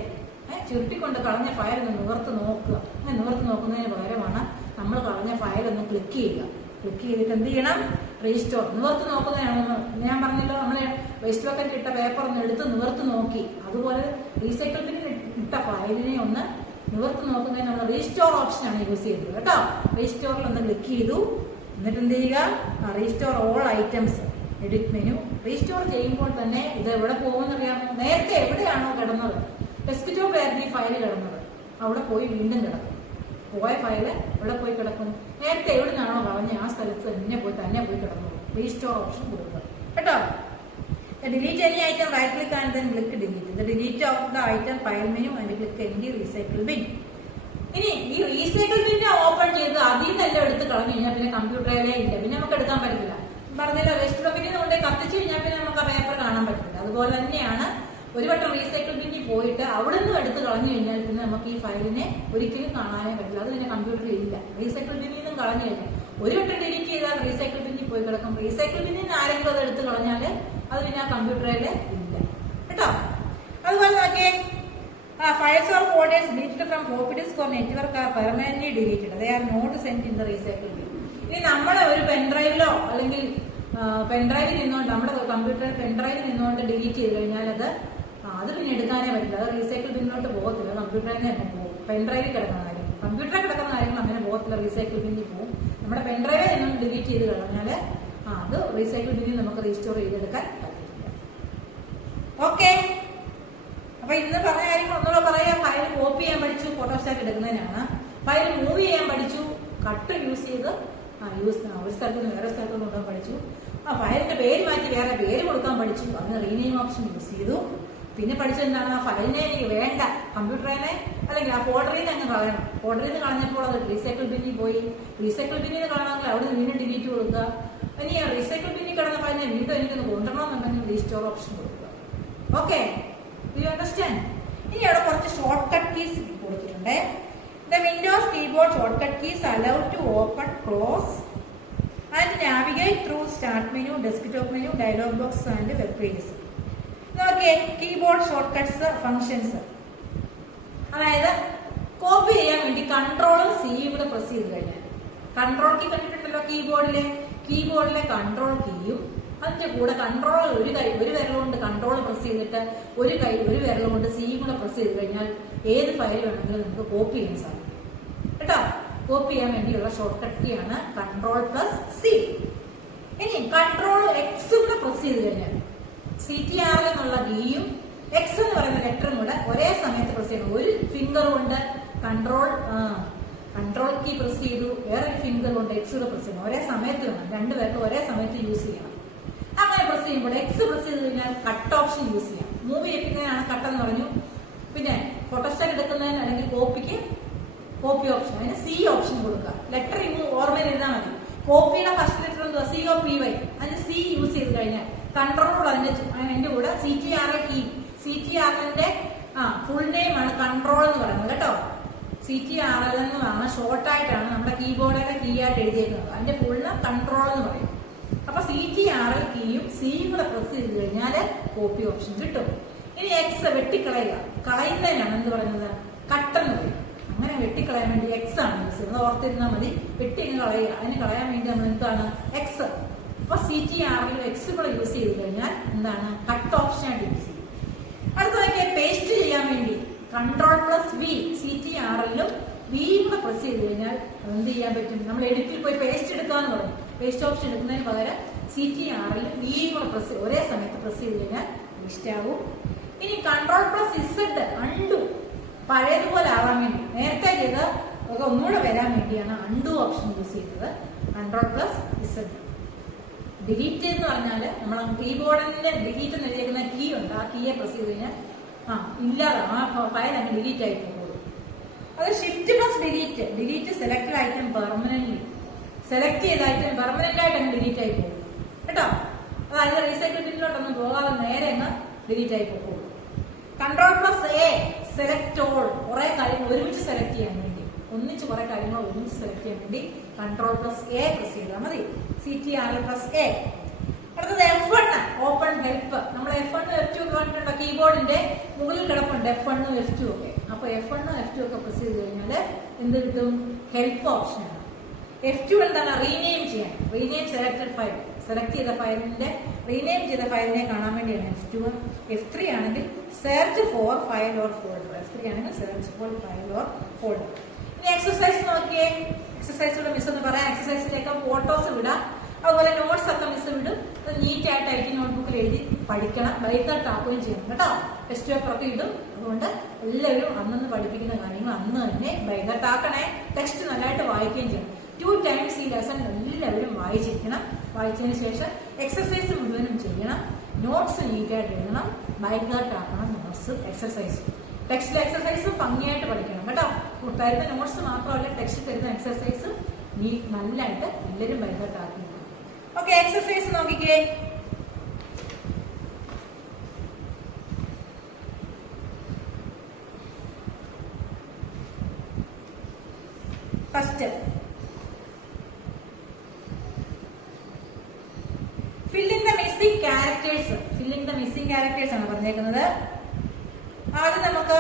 ചുരുട്ടിക്കൊണ്ട് കളഞ്ഞ ഫയൽ ഒന്ന് നിവർത്ത് നോക്കുക. അങ്ങനെ നിവർത്ത് നോക്കുന്നതിന് പകരമാണ് നമ്മൾ കളഞ്ഞ ഫയൽ ഒന്ന് ക്ലിക്ക് ചെയ്യുക. ക്ലിക്ക് ചെയ്തിട്ട് എന്ത് ചെയ്യണം? റീസ്റ്റോർ. നിവർത്ത് നോക്കുന്നതിനാണ് ഞാൻ പറഞ്ഞല്ലോ, നമ്മൾ വേസ്റ്റ് ബക്കറ്റിൽ ഇട്ട പേപ്പർ ഒന്ന് എടുത്ത് നിവർത്ത് നോക്കി. അതുപോലെ റീസൈക്കിൾ ബിന്നിൽ ഇട്ട ഫയലിനെ ഒന്ന് നിവർത്ത് നോക്കുന്നതിന് നമ്മൾ റീസ്റ്റോർ ഓപ്ഷനാണ് യൂസ് ചെയ്തത് കേട്ടോ. റീസ്റ്റോറിൽ ഒന്ന് ക്ലിക്ക് ചെയ്തു. എന്നിട്ട് എന്ത് ചെയ്യുക? Restore all items, edit menu. Restore ചെയ്യുമ്പോൾ തന്നെ ഇത് എവിടെ പോകുമെന്നറിയാമോ? നേരത്തെ എവിടെയാണോ കിടന്നത്, ഡെസ്ക്ടോപ്പ് ആയിരുന്നു ഈ ഫയൽ കിടന്നത്, അവിടെ പോയി വീണ്ടും കിടക്കും. പോയ ഫയല് എവിടെ പോയി കിടക്കും? നേരത്തെ എവിടെ നിന്നാണോ കളഞ്ഞ ആ സ്ഥലത്ത് തന്നെ പോയി കിടന്നു. റീസ്റ്റോർ ഓപ്ഷൻ കൊടുക്കുക കേട്ടോ. Delete any item, right click and then click delete. The delete of the item file menu and click and recycle bin. ഇനി ഈ റീസൈക്കിൾ ബിന്നെ ഓപ്പൺ ചെയ്ത് അതിൽ നിന്നെല്ലാം എടുത്ത് കളഞ്ഞു കഴിഞ്ഞാൽ പിന്നെ കമ്പ്യൂട്ടറിലേ ഇല്ല, പിന്നെ നമുക്ക് എടുക്കാൻ പറ്റില്ല. പറഞ്ഞില്ല, വേസ്റ്റ് ബക്കറ്റിൽ കൊണ്ട് കത്തിച്ചു കഴിഞ്ഞാൽ പിന്നെ നമുക്ക് ആ പേപ്പർ കാണാൻ പറ്റില്ല. അതുപോലെ തന്നെയാണ് ഒരു വട്ടം റീസൈക്കിൾ ബിന്നിൽ പോയിട്ട് അവിടെ നിന്നും എടുത്ത് കളഞ്ഞു കഴിഞ്ഞാൽ പിന്നെ നമുക്ക് ഈ ഫയലിനെ ഒരിക്കലും കാണാനേ പറ്റില്ല. അത് പിന്നെ കമ്പ്യൂട്ടറിൽ ഇല്ല. റീസൈക്കിൾ ബിന്നിൽ നിന്നും കളഞ്ഞു കഴിഞ്ഞാൽ ഒരു വട്ടം ഡിലീറ്റ് ചെയ്താൽ റീസൈക്കിൾ ബിന്നിൽ പോയി കിടക്കും. റീസൈക്കിൾ ബിന്നിൽ നിന്ന് ആരെങ്കിലും അത് എടുത്ത് കളഞ്ഞാൽ അത് പിന്നെ ആ കമ്പ്യൂട്ടറിൽ ഇല്ല കേട്ടോ. അതുപോലെ നോക്കിയേ, files or folders deleted from floppy disk or network are permanently deleted. They are not sent in the recycle bin. ഇനി നമ്മുടെ ഒരു പെൻഡ്രൈവിലോ അല്ലെങ്കിൽ പെൻഡ്രൈവിൽ നിന്നുകൊണ്ട് നമ്മുടെ കമ്പ്യൂട്ടർ പെൻഡ്രൈവിൽ നിന്നുകൊണ്ട് ഡിലീറ്റ് ചെയ്ത് കഴിഞ്ഞാൽ അത് പിന്നെ എടുക്കാനേ പറ്റില്ല. അത് റീസൈക്കിൾ ബിന്നിലോട്ട് പോകത്തില്ല, കമ്പ്യൂട്ടറിൽ തന്നെ പോകും. പെൻഡ്രൈവിൽ കിടക്കുന്ന കാര്യം, കമ്പ്യൂട്ടറിൽ കിടക്കുന്ന കാര്യങ്ങൾ അങ്ങനെ പോകത്തില്ല, റീസൈക്കിൾ ബിന്നിൽ പോകും. നമ്മുടെ പെൻഡ്രൈവിൽ നിന്നും ഡിലീറ്റ് ചെയ്ത് കഴിഞ്ഞാൽ അത് റീസൈക്കിൾ ബിന്നിൽ നമുക്ക് റീസ്റ്റോർ ചെയ്തെടുക്കാൻ പറ്റില്ല. ഓക്കെ, അപ്പൊ ഇന്ന് പറഞ്ഞ കാര്യങ്ങൾ ഒന്നുകൂടെ പറയാം. ഫയൽ കോപ്പി ചെയ്യാൻ പഠിച്ചു, ഫോട്ടോസ്റ്റാറ്റ് എടുക്കുന്നതിനാണ്. ഫയൽ മൂവ് ചെയ്യാൻ പഠിച്ചു, കട്ട് യൂസ് ചെയ്ത് ഒരു സ്ഥലത്ത് നിന്ന് വേറെ സ്ഥലത്ത് കൊണ്ടുപോകാൻ പഠിച്ചു. ഫയലിന്റെ പേര് മാറ്റി വേറെ പേര് കൊടുക്കാൻ പഠിച്ചു, അതിന് റീനെയിം ഓപ്ഷൻ യൂസ് ചെയ്തു. പിന്നെ പഠിച്ചത് എന്താണ്? ആ ഫയലിനെ എനിക്ക് വേണ്ട, കമ്പ്യൂട്ടറിനെ അല്ലെങ്കിൽ ആ ഫോൾഡറിൽ നിന്ന് അങ്ങ് കളയണം. ഫോൾഡറിൽ നിന്ന് കളഞ്ഞപ്പോൾ അത് റീസൈക്കിൾ ബിന്നിൽ പോയി. റീസൈക്കിൾ ബിന്നിൽ കളയണമെങ്കിൽ അവിടെ നിന്ന് വീണ്ടും ഡിലീറ്റ് കൊടുക്കുക. ഇനി ആ റീസൈക്കിൾ ബിന്നിൽ കിടന്ന ഫയലിനെ വീണ്ടും എനിക്കൊന്ന് കൊണ്ടുവരണമെന്നുണ്ടെങ്കിൽ റീസ്റ്റോർ ഓപ്ഷൻ കൊടുക്കുക. Okay, you understand? ഇനി അവിടെ കുറച്ച് ഷോർട്ട് കട്ട് കീസ് കൊടുത്തിട്ടുണ്ട്. The Windows keyboard shortcut keys allow to open, close and navigate through start menu, desktop menu, dialog box and web pages. Okay, keyboard shortcuts functions. അതായത് copy ചെയ്യാൻ വേണ്ടി കൺട്രോളും സിയും കൂടെ press ചെയ്ത് കഴിഞ്ഞാൽ, കൺട്രോൾ കീ കണ്ടിട്ടുണ്ടല്ലോ കീബോർഡിലെ control കീയും അതിന്റെ കൂടെ കൺട്രോൾ ഒരു വിരലുകൊണ്ട് കൺട്രോൾ പ്രസ് ചെയ്തിട്ട് ഒരു വിരലുകൊണ്ട് സിയും കൂടെ പ്രസ് ചെയ്ത് കഴിഞ്ഞാൽ ഏത് ഫയൽ വേണമെങ്കിലും നമുക്ക് കോപ്പി ചെയ്യാൻ സാധിക്കും കേട്ടോ. കോപ്പി ചെയ്യാൻ വേണ്ടിയുള്ള ഷോർട്ട് കട്ട് കീ ആണ് കൺട്രോൾ പ്ലസ് സി. ഇനി കൺട്രോൾ എക്സ് കൂടെ പ്രസ് ചെയ്ത് കഴിഞ്ഞാൽ CTR എന്നുള്ള കീയും എക്സ് എന്ന് പറയുന്ന ലെറ്ററും കൂടെ ഒരേ സമയത്ത് പ്രസ് ചെയ്യണം. ഒരു ഫിംഗർ കൊണ്ട് കൺട്രോൾ കീ പ്രസ് ചെയ്തു, വേറൊരു ഫിംഗർ കൊണ്ട് എക്സ് കൂടെ പ്രസ് ചെയ്യണം. ഒരേ സമയത്ത് വേണം, രണ്ടുപേർക്ക് ഒരേ സമയത്ത് യൂസ് ചെയ്യണം. അങ്ങനെ പ്രസ് ചെയ്യുമ്പോൾ എക്സ് പ്രസ് ചെയ്ത് കഴിഞ്ഞാൽ കട്ട് ഓപ്ഷൻ യൂസ് ചെയ്യാം. മൂവ് ചെയ്യിപ്പിക്കുന്നതിനാണ് കട്ട് എന്ന് പറഞ്ഞു. പിന്നെ ഫോട്ടോസ്റ്റാറ്റ് എടുക്കുന്നതിന് അല്ലെങ്കിൽ കോപ്പി ഓപ്ഷൻ, അതിന് സി ഓപ്ഷൻ കൊടുക്കുക. ലെറ്റർ ഓർമ്മയിൽ എഴുതാൻ മതി. കോപ്പിയുടെ ഫസ്റ്റ് ലെറ്റർ എന്തുവാ? COPY. അതിന് സി യൂസ് ചെയ്ത് കഴിഞ്ഞാൽ കൺട്രോൾ അതിന്റെ കൂടെ CTR കീ, CTRന്റെ ഫുൾ നെയിം ആണ് കൺട്രോൾ എന്ന് പറയുന്നത് കേട്ടോ. CTRL എന്നാണ് ഷോർട്ടായിട്ടാണ് നമ്മുടെ കീബോർഡിലെ കീ ആയിട്ട് എഴുതിയേക്കുന്നത്. അതിന്റെ ഫുള്ള് കൺട്രോൾ എന്ന് പറയും. അപ്പൊ CTRL കീയും സിയും കൂടെ പ്രസ് ചെയ്ത് കഴിഞ്ഞാൽ കോപ്പി ഓപ്ഷൻ കിട്ടും. ഇനി എക്സ് കളയുന്നതിനാണ് എന്ത് പറയുന്നത്? കട്ടെന്ന് പറയും. അങ്ങനെ വെട്ടിക്കളയാൻ വേണ്ടി എക്സ് ആണ് യൂസ് ചെയ്യുന്നത്. ഓർത്തിരുന്നാൽ മതി. വെട്ടി അങ്ങ് കളയുക. അതിന് കളയാൻ വേണ്ടി നമ്മൾ എന്താണ്? എക്സ്. അപ്പൊ CTRL എക്സ് കൂടെ യൂസ് ചെയ്ത് കഴിഞ്ഞാൽ എന്താണ്? കട്ട് ഓപ്ഷൻ ആയിട്ട് യൂസ് ചെയ്യും. അടുത്തതൊക്കെ പേസ്റ്റ് ചെയ്യാൻ വേണ്ടി കൺട്രോൾ പ്ലസ് വി, CTRLലും വിയും കൂടെ പ്രസ് ചെയ്ത് കഴിഞ്ഞാൽ എന്ത് ചെയ്യാൻ പറ്റും? നമ്മൾ എഡിറ്റിൽ പോയി പേസ്റ്റ് എടുക്കാന്ന് പറഞ്ഞു. പേസ്റ്റ് ഓപ്ഷൻ എടുക്കുന്നതിന് പകരം CTRLലും വിയും കൂടെ ഒരേ സമയത്ത് പ്രസ് ചെയ്ത് കഴിഞ്ഞാൽ പേസ്റ്റ് ആവും. ഇനി കൺട്രോൾ പ്ലസ് ഇസഡ് അണ്ടു, പഴയതുപോലെ ആവാൻ വേണ്ടി നേരത്തെ ചെയ്ത് ഒന്നുകൂടെ വരാൻ വേണ്ടിയാണ് അണ്ടു ഓപ്ഷൻ യൂസ് ചെയ്യുന്നത്. Control plus Z. ഡിലീറ്റ് എന്ന് പറഞ്ഞാൽ നമ്മൾ കീബോർഡിന്റെ ഡിലീറ്റ് എന്ന് എഴുതിയിരിക്കുന്ന കീ ഉണ്ട്, ആ കീയെ പ്രസ് ചെയ്ത് കഴിഞ്ഞാൽ ഇല്ലാതെ ആ ഫയൽ അങ്ങ് ഡിലീറ്റ് ആയി പോകും. അത് shift plus delete selected item permanently, select ചെയ്ത ഐറ്റം പെർമനന്റ് ആയിട്ട് അങ്ങ് ഡിലീറ്റ് ആയി പോകും കേട്ടോ. അതായത് റീസൈക്കിൾ ബിന്നിലോട്ടൊന്നും പോകാതെ നേരെ അങ്ങ് ഡിലീറ്റ് ആയി പോകും. Control plus A, select all, കുറെ കാര്യങ്ങൾ ഒരുമിച്ച് സെലക്ട് ചെയ്യാൻ വേണ്ടി, കുറെ കാര്യങ്ങൾ ഒരുമിച്ച് സെലക്ട് ചെയ്യാൻ വേണ്ടി കൺട്രോൾ പ്ലസ് എ പ്രസ് ചെയ്താൽ മതി. CTRL plus A. അടുത്തത് F1 ഓപ്പൺ ഹെൽപ്പ്. നമ്മൾ F1 F2 കണ്ടിട്ടുണ്ടോ? കീബോർഡിന്റെ മുകളിൽ കിടപ്പുണ്ട് F1 F2 ഒക്കെ. അപ്പൊ F1 F2 ഒക്കെ പ്രസ് ചെയ്ത് കഴിഞ്ഞാൽ എന്ത് കിട്ടും? ഹെൽപ്പ് ഓപ്ഷൻ ആണ്. F2 എന്താണ്? റീനെയിം ചെയ്യാൻ. Rename selected file. സെലക്ട് ചെയ്ത ഫയലിന്റെ റീനെയിം ചെയ്ത ഫയലിനെ കാണാൻ വേണ്ടിയാണ് F2. F3 ആണെങ്കിൽ search for file or folder. F3 ആണെങ്കിൽ search for file or folder. ഇനി എക്സസൈസ് നോക്കിയേ. എക്സസൈസിലൂടെ മിസ് എന്ന് പറയാം. എക്സസൈസിലേക്ക് ഫോട്ടോസ് വിടാം. അതുപോലെ നോട്ട്സ് ഒക്കെ മിസ് വിടും. അത് നീറ്റ് ആയിട്ട് ഐ ടി നോട്ട്ബുക്കിൽ എഴുതി പഠിക്കണം. വൈകിട്ട് ടാപ്പുകയും ചെയ്യണം കേട്ടോ. ടെസ്റ്റ് പേപ്പർ ഒക്കെ ഇടും. അതുകൊണ്ട് എല്ലാവരും അന്നന്ന് പഠിപ്പിക്കുന്ന കാര്യങ്ങൾ അന്ന് തന്നെ ബൈഹാർട്ടാക്കണേ. ടെക്സ്റ്റ് നല്ലതായിട്ട് വായിക്കുകയും ചെയ്യണം. 2 times ഈ ലെസൺ എല്ലാവരും വായിച്ചിരിക്കണം. വായിച്ചതിന് ശേഷം എക്സസൈസ് മുഴുവനും ചെയ്യണം. നോട്ട്സ് നീറ്റായിട്ട് എഴുതണം. ബൈഹാർട്ടാക്കണം നോട്ട്സ് എക്സസൈസ്. ടെക്സ്റ്റിലെ എക്സസൈസ് ഭംഗിയായിട്ട് പഠിക്കണം കേട്ടോ. തരുന്ന നോട്ട്സ് മാത്രമല്ല, ടെക്സ്റ്റ് തരുന്ന എക്സസൈസ് നല്ലതായിട്ട് എല്ലാവരും ബൈഹാർട്ടാക്കി. ഓക്കെ, എക്സസൈസ് നോക്കിക്കേ. First fill in the missing characters. Fill in the missing characters ആണ് പറഞ്ഞേക്കുന്നത്. ആദ്യം നമുക്ക്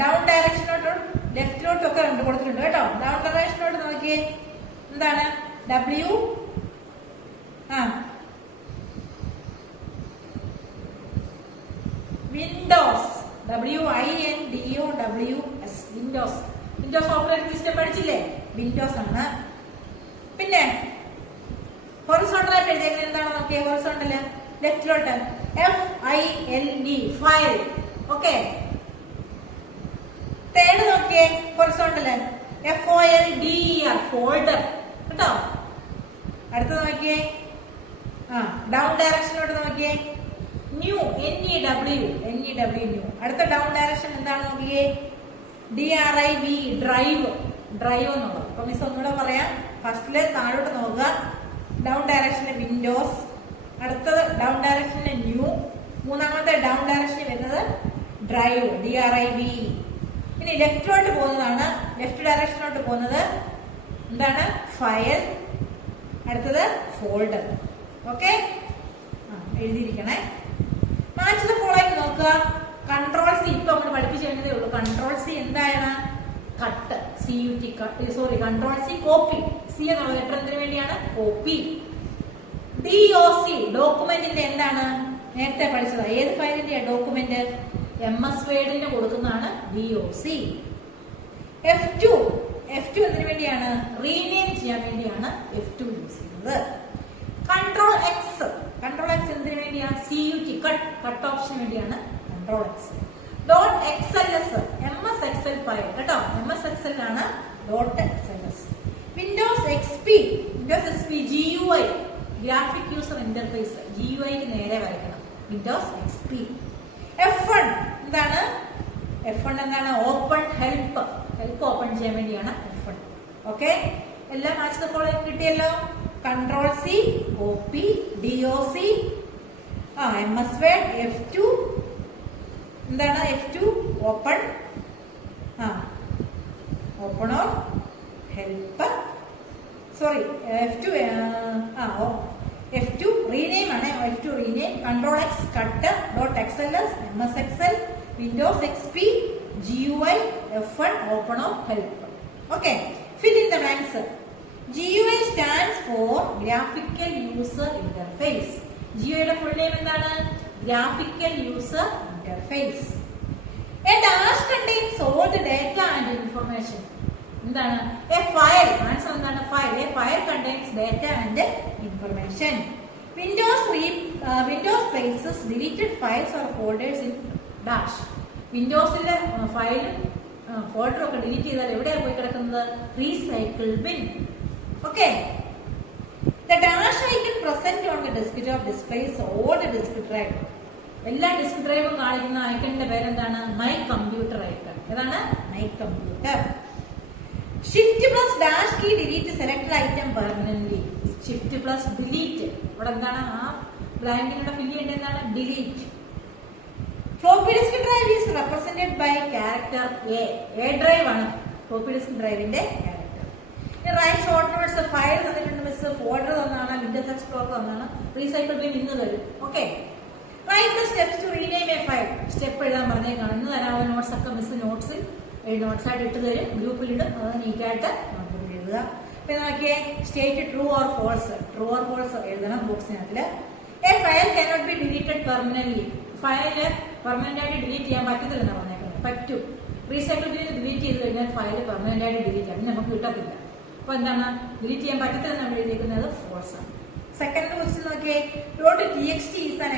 ഡൗൺ ഡയറക്ഷനോട്ടും ലെഫ്റ്റിലോട്ടും ഒക്കെ കൊടുത്തിട്ടുണ്ട് കേട്ടോ. ഡൗൺ ഡയറക്ഷനോട്ട് നോക്കിയേ. എന്താണ്? W Windows. WINDOWS Windows. Windows operating system പഠിച്ചില്ലേ? വിൻഡോസ് ആണ്. പിന്നെ ഹൊറിസോണ്ടൽ ആയിട്ട് എഴുതിയേക്കുന്നത് എന്താണ് നോക്കിയേ? Horizontal ലെഫ്റ്റിലോട്ട് FILD file. Okay. Third നോക്കിയേ ഹൊറിസോണ്ടല് FOLDER ഫോൾഡർ കേട്ടോ. അടുത്തത് നോക്കിയേ. ഡൗൺ ഡയറക്ഷനിലോട്ട് നോക്കിയേ. New NEW new. അടുത്ത ഡൗൺ ഡയറക്ഷൻ എന്താണ് നോക്കിയേ? DRIV drive. ഡ്രൈവ് എന്നുള്ളത്. അപ്പൊ മിസ് ഒന്നുകൂടെ പറയാം. ഫസ്റ്റില് താഴോട്ട് നോക്കുക. Down direction Windows. അടുത്തത് ഡൗൺ ഡയറക്ഷന് ന്യൂ. മൂന്നാമത്തെ ഡൗൺ ഡയറക്ഷന് വരുന്നത് ഡ്രൈവ് DRIV. ഇനി ലെഫ്റ്റിലോട്ട് പോകുന്നതാണ്. ലെഫ്റ്റ് ഡയറക്ഷനിലോട്ട് പോകുന്നത് എന്താണ്? ഫയൽ. അടുത്തത് ഫോൾഡർ. ഓക്കെ, എഴുതിയിരിക്കണേ. മാച്ച് ദ ഫോളോയിങ് നോക്കുക. കൺട്രോൾ സി ഇപ്പൊ നമ്മൾ പഠിപ്പിച്ചു കഴിഞ്ഞതേ ഉള്ളൂ. കൺട്രോൾ സി എന്താണ്? Cut. CUT control C copy. C എന്നുള്ള ലെറ്റർ എന്തിനു വേണ്ടിയാണ്? കോപ്പി. DOC ഡോക്യുമെന്റിന്റെ എന്താണ്? നേരത്തെ പഠിച്ചത്. ഏത് ഫയലിന്റെ ഡോക്യുമെന്റ്? MS വേർഡിന് കൊടുക്കുന്നതാണ് DOC. F2 എന്തിനു വേണ്ടിയാണ്? റീനെയിം ചെയ്യാൻ വേണ്ടിയാണ് F2 യൂസ് ചെയ്യുന്നത്. കൺട്രോൾ എക്സ് എന്തിനു വേണ്ടിയാണ്? CUT കട്ട് ഓപ്ഷന് വേണ്ടിയാണ് control X. .xls MS Excel file കേട്ടോ. MS Excel ആണ് .xls. Windows XP GUI graphic user interface. GUI ക്ക് നേരെ വരയ്ക്കണം. Windows XP. F1 എന്താണ്? Open help. ഹെൽപ്പ് ഓപ്പൺ ചെയ്യാൻ വേണ്ടിയാണ് F1. ഓക്കെ, എല്ലാം മാച്ച് ദ ഫോളോയിങ് കിട്ടിയല്ലോ. Control C copy, DOC MS word. F2 എന്താണ്? F2 open or help. F2 rename ആണ്. F2 rename. Control X cut. .xls MS Excel. Windows XP GUI. F1 open or help. Okay, fill in the blanks. GUI stands for graphical user interface. GUI യുടെ full name എന്താണ്? Graphical user interface. A dash contains all the data and information. എന്താണ്? A file. Answer എന്താണ്? File. A file contains data and information. Windows places deleted files or folders in dash. വിൻഡോസിലെ ഫയലും ഫോൾഡറും ഒക്കെ delete ചെയ്താൽ എവിടെയാണ് പോയി കിടക്കുന്നത്? Recycle bin. Okay. The dash icon present on the desktop displays all the disk drive. എല്ലാ disk ഡ്രൈവും കാണിക്കുന്ന ഐക്കണിന്റെ പേരെന്താണ്? My computer icon. ഏതാണ്? My computer. Shift plus dash key delete selected item permanently. Shift plus delete. ഇവിടെ എന്താണ്? ആ ബ്ലാങ്കിലൂടെ ഫില്ല് ചെയ്യേണ്ടത് എന്താണ്? Delete. Floppy disk drive is represented by character A. A drive ആണ് ഫ്ലോപ്പി ഡിസ്ക് ഡ്രൈവിന്റെ character. Write short notes file തന്നിട്ടുണ്ട് miss, folder തന്നാണ്, വിൻഡോസ് എക്സ്പ്ലോറർ തന്നാണ്, റീസൈക്കിൾ ബിൻ ഇന്ന് തരും. Okay, write the steps to rename A file. Step എഴുതാൻ പറഞ്ഞേക്കാണ്. ഇന്ന് തരാവുന്ന notes ഒക്കെ മിസ് നോട്ട്സിൽ നോട്ട്സ് ആയിട്ട് ഇട്ട് തരും, ഗ്രൂപ്പിലിടും. അത് നീറ്റായിട്ട് നോട്ട്ബുക്കിൽ എഴുതുക. പിന്നെ നോക്കിയേ, state true or false. True or false എഴുതണം ബോക്സിനകത്തില്. A file cannot be deleted permanently. File permanent ആയിട്ട് ഡിലീറ്റ് ചെയ്യാൻ പറ്റത്തില്ലെന്നാണ് പറഞ്ഞേക്കുന്നത്. പറ്റും. റീസൈക്കിൾ ബിൻ ഡിലീറ്റ് ചെയ്ത് കഴിഞ്ഞാൽ ഫയൽ പെർമനന്റ് ആയിട്ട് ഡിലീറ്റ് ചെയ്യാം, നമുക്ക് കിട്ടത്തില്ല. അപ്പൊ എന്താണ്, ഡിലീറ്റ് ചെയ്യാൻ പറ്റത്തില്ലെന്നാണ് എഴുതിയിരിക്കുന്നത്, ഫോൾസ് ആണ്. സെക്കൻഡ് ക്വസ്റ്റ്യൻ നോക്കിയേ, .txt is an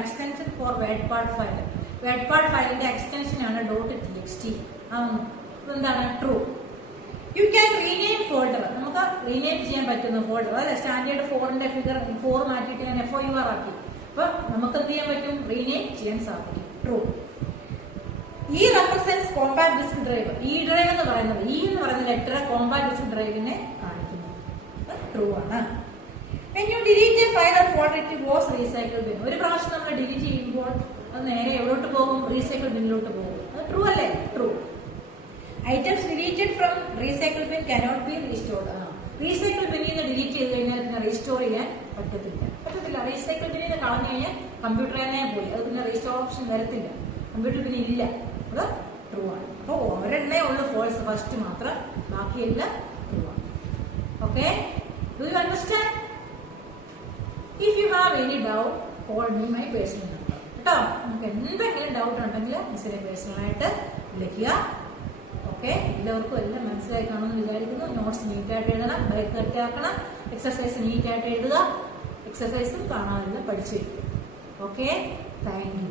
extension for WordPad file. WordPad ഫയലിന്റെ എക്സ്റ്റൻഷൻ ആണ് .txt. എന്താണ്, true. You can rename folder. നമുക്ക് റീനെയിം ചെയ്യാൻ പറ്റുന്ന ഫോൾഡർ അല്ലെ, സ്റ്റാൻഡേർഡ് 4ന്റെ ഫിഗർ 4 മാറ്റിയിട്ട് ഞാൻ FOUR ആക്കി. അപ്പൊ നമുക്ക് എന്ത് ചെയ്യാൻ പറ്റും, റീനെയിം ചെയ്യാൻ സാധിക്കും. ട്രൂ. ഈ റെപ്രസെന്റ്സ് കോമ്പാക്ട് ഡിസ്ക് ഡ്രൈവ്. ഈ ഡ്രൈവ് എന്ന് പറയുന്നത്, ഈ എന്ന് പറയുന്ന ലെറ്റർ കോമ്പാക്ട് ഡിസ്ക് ഡ്രൈവിനെ കാണിക്കുന്നു. ട്രൂ ആണ്. When you delete a file or folder, it goes recycle bin. ഒരു പ്രാവശ്യം നമ്മൾ ഡിലീറ്റ് ചെയ്യുമ്പോൾ അത് നേരെ എവിടോട്ട് പോകും, റീസൈക്കിൾ ബിന്നിലോട്ട് പോകും. അത് ട്രൂ അല്ലേ? True. Items deleted from recycle bin cannot be restored. Recycle ബിന്നിൽ നിന്ന് ഡിലീറ്റ് ചെയ്ത് കഴിഞ്ഞാൽ പിന്നെ റീസ്റ്റോർ ചെയ്യാൻ പറ്റത്തില്ല. റീസൈക്കിൾ ബിന്നിൽ നിന്ന് കളഞ്ഞു കഴിഞ്ഞാൽ കമ്പ്യൂട്ടറിനെ പോയി, അത് പിന്നെ റീസ്റ്റോർ ഓപ്ഷൻ വരത്തില്ല, കമ്പ്യൂട്ടർ പിന്നെ ഇല്ല. അത് ട്രൂ ആണ്. അപ്പോൾ ഒരെണ്ണേ ഉള്ളൂ ഫോൾസ്, ഫസ്റ്റ് മാത്രം, ബാക്കിയെല്ലാം ട്രൂ ആണ്. Okay, do you understand? If you have any doubt, call me my personal number. കേട്ടോ, നിങ്ങൾക്ക് എന്തെങ്കിലും ഡൗട്ട് ഉണ്ടെങ്കിൽ മിസ്സിനെ പേഴ്സണലായിട്ട് വിളിക്കുക. ഓക്കെ, എല്ലാവർക്കും എല്ലാം മനസ്സിലായി കാണുമെന്ന് വിചാരിക്കുന്നു. നോട്ട്സ് നീറ്റായിട്ട് എഴുതണം, ബൈക്ക് കറക്റ്റാക്കണം, എക്സസൈസ് നീറ്റായിട്ട് എഴുതുക, എക്സസൈസും കാണാതെല്ലാം പഠിച്ചു വയ്ക്കുക. Okay, thank you.